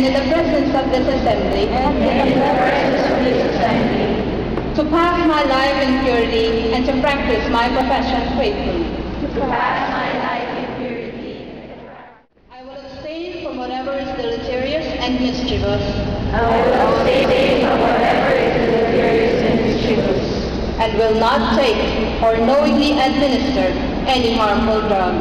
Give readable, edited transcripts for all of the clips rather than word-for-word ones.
and in the presence of this assembly, to pass my life in purity and to practice my profession faithfully. I will abstain from whatever is deleterious and mischievous. And will not take or knowingly administer any harmful drug.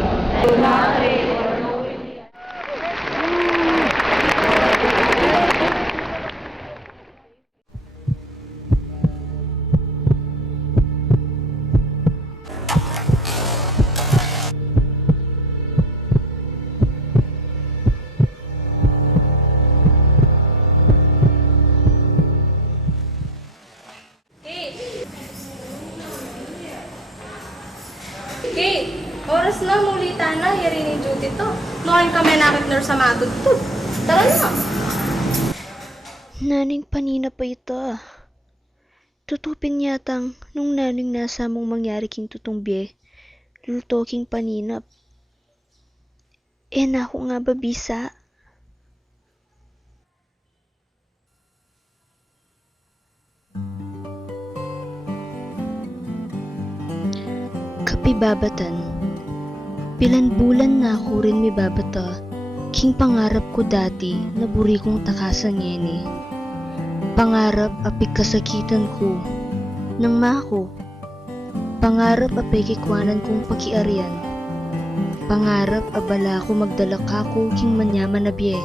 Kate, oras na, mulita na, yari ni duty to. Noon kami nakit sa matod to. Tara na. Naning panina pa ito ah. Tutupin yatang nung naning nasa mong mangyari king tutumbye, luto king paninap. Na ako nga babisa. Kapibabatan, pilan bulan na ako rin may babata, king pangarap ko dati na buri kong takasan ngeni. Pangarap apik kasakitan ko, nang mako. Pangarap apay kikwanan kong pakiarian. Pangarap abala ko magdala kako king manyaman na biye.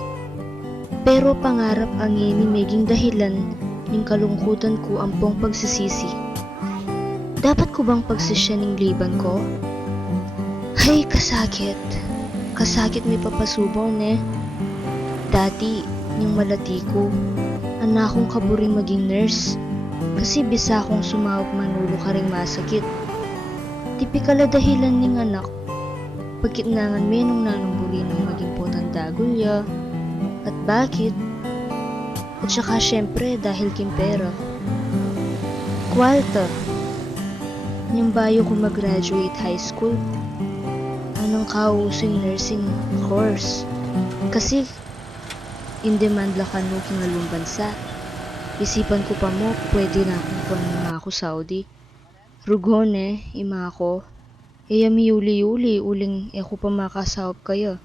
Pero pangarap ang ngeni meging dahilan ning kalungkutan ko ampong pagsisisi. Dapat ko bang pagsisyaning liban ko? Hay, kasakit. Kasakit may papasubong ne. Dati, yung malati ko, anak kong kaburing maging nurse. Kasi bisa akong sumawag manulo ka ring masakit. Tipikal na dahilan ning anak. Pagkitnangan may nung nanumbuli ng maging potang dagulya. At bakit? At saka syempre dahil king pera. Kwalta. Yung bayo ko mag-graduate high school, anong kausing nursing course. Kasi, in demand la kanu king alung bansa. Isipan ko pa mo, pwede na akong panunga ako Saudi. Rugone, ima ko. Yami yuli-yuli, uling ko pa makasahop kayo.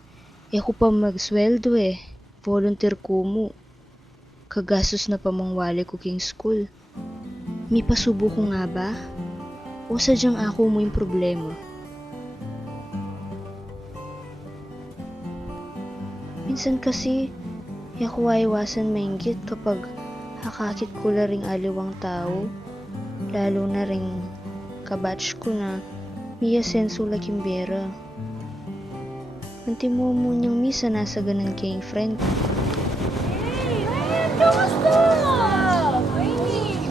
Ko pa magsweldo volunteer ko mo. Kagastos na pa mong wali ko king school. May pasubo ko nga ba? O sadyang ako mo yung problema? Minsan kasi, ako iwasan mainggit kapag hakakit ko na ring aliwang tao, lalo na ring kabatch ko na miya senso laking bera. Anti mo niyang misa nasa ganun kayong friend. Hey, Ryan, kamusta? Ay,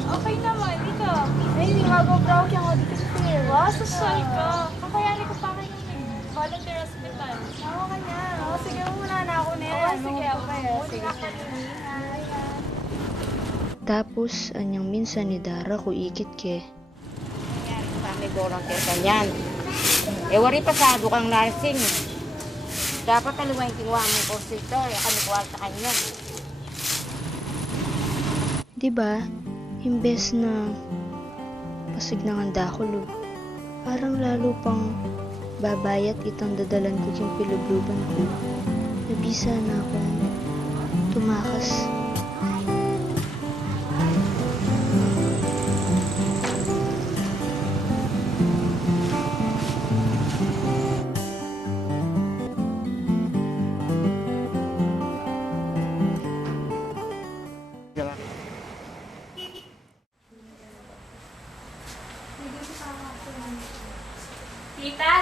okay naman, ikaw. Ay, magabraw kaya ako dito sa pera. Sasal ka. Kakayari ko pa kayo ng volunteer hospital. Ako ka niya. O, sige, muna na ako na yan. Sige, okay. Sige. Tapos, anyang minsan ni Dara ko ikit ke. Nangyari ko kami volunteer ka niyan. Wari pasado kang nursing. Dapat aluwain kinuha mo ko sito. Kami kuha sa kanya. Diba, imbes na pasig ng handa ko lo, parang lalo pang babayat itang dadalan ko yung pilubluban ko. Nabisa na akong tumakas.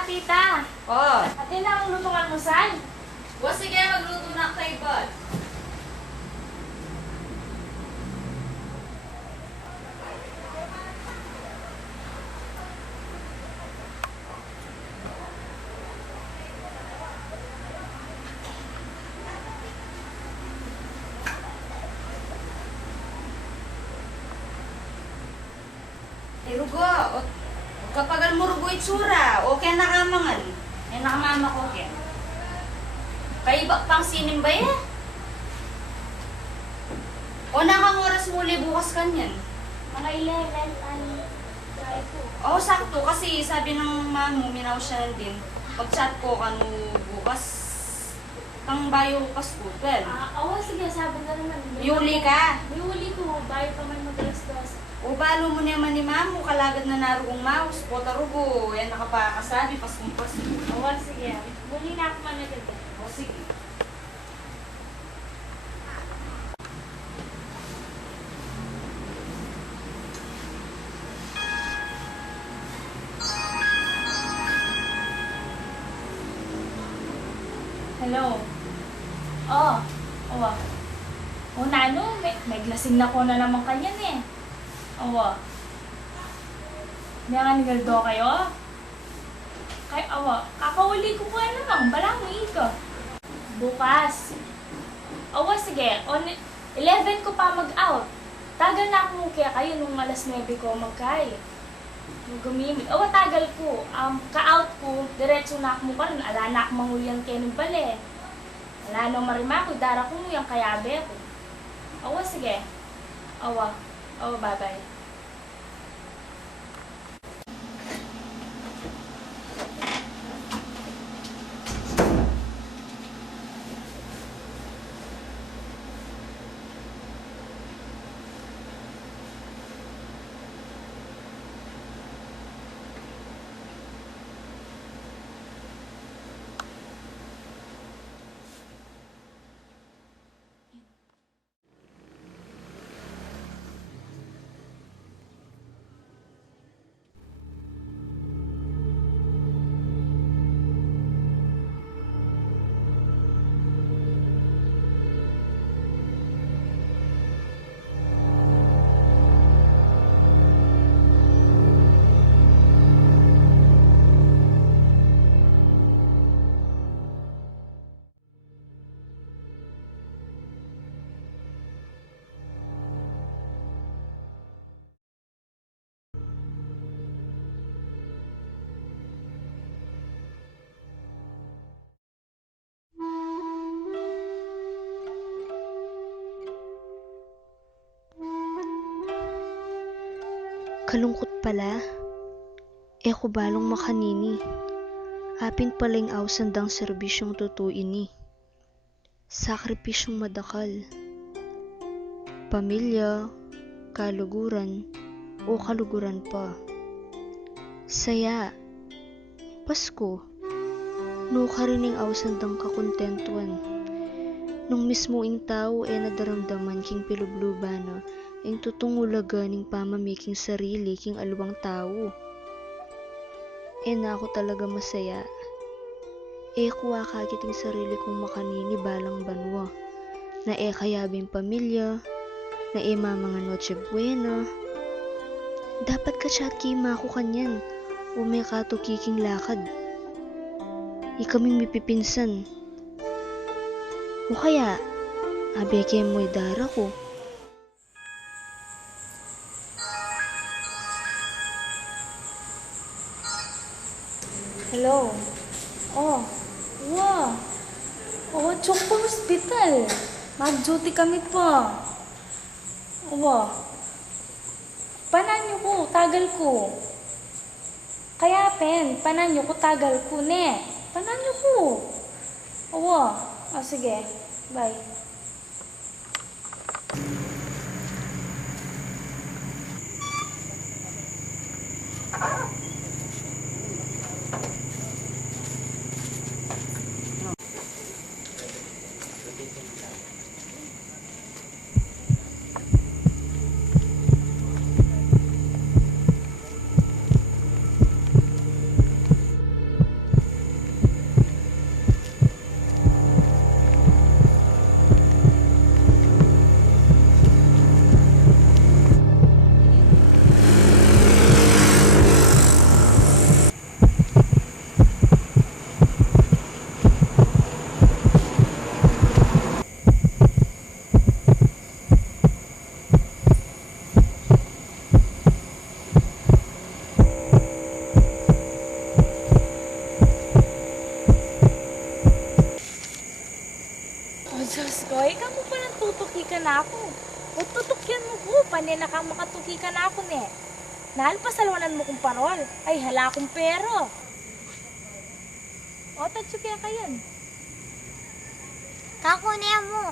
Tita! Oh, Atin na ang lutong almusal. O sige, magluto na kay Bud. Rugo, kapag almurugo itsura, okay na kamangal. Nakamama ko kaya. Kaya pang sinim ba yan? O nakang oras muli bukas kanyan? Mga 11, drive po. Oo, sakto. Kasi sabi ng mamo, minaw siya din. Pag-chat ko, bukas, kang bayo Pasko, 12. Oo, sige, sabi na naman. Yuli ka. May huli ko, bayo pa man mag-alas 12. O balo mo naman ni mamo, kalagad na narugong mouse. Potarugo, yan nakapakasabi, Paskong Pasko. Oo, sige. Huli na ako man agad. O sige. Hello? Oh, owa. O na ano, may glasing na ko na naman kanyan eh. Owa. May nga nigaldo kayo? Kay awa, kakawali ko po naman, balang ika. Bukas. Awa, sige, 11 ko pa mag-out. Tagal na ako kaya kayo nung alas 9 ko magkay. Gumimit. Awa, tagal ko. Ka-out ko, diretso na ako mo pa rin. Ala na ako mangulyan kayo ng bale. Wala nang marima ko, dara ko mo yung kayabe ko. Awa, sige. Awa. Awa, bye-bye. Kalungkot pala. Ko balong makanini. Apin paling awsandang serbisyong tutuini. Sakripisyong madakal. Pamilya, kaluguran, o kaluguran pa. Saya. Pasko. No karining awsandang kakontentuan. Nung mismoing tao nadaramdaman king pilublubana ang tutungulaga ning pamamiking sarili king alawang tao. Na ako talaga masaya. Kuha kagiting sarili kong makanini balang banwa. Na kayabing pamilya, na mga noche buena. Dapat ka chat kima ko kanyan, o may katukiking lakad. Kaming mipipinsan. O kaya, abeke mo'y dara ko. Hello? Oh, wow. Oh, chok pa hospital. Mag-duty kami pa. Wow. Pananyo ko, tagal ko. Kaya pananyo ko, tagal ko, ne. Pananyo ko. Wow. Oh, sige. Bye. Oh, Diyos ko, ikaw mo pa nang tutuki ka na ako. O tutukyan mo ko, panina ka makatuki ka na ako ne. Nahal pa salwanan mo kong parol, ay hala akong pero. O tatsukya ka yan. Kako niya mo.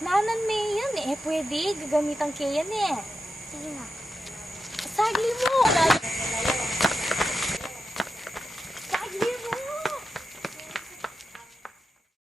Nanan me yan pwede, gagamitan kaya yan eh. Sige na. Sagli mo.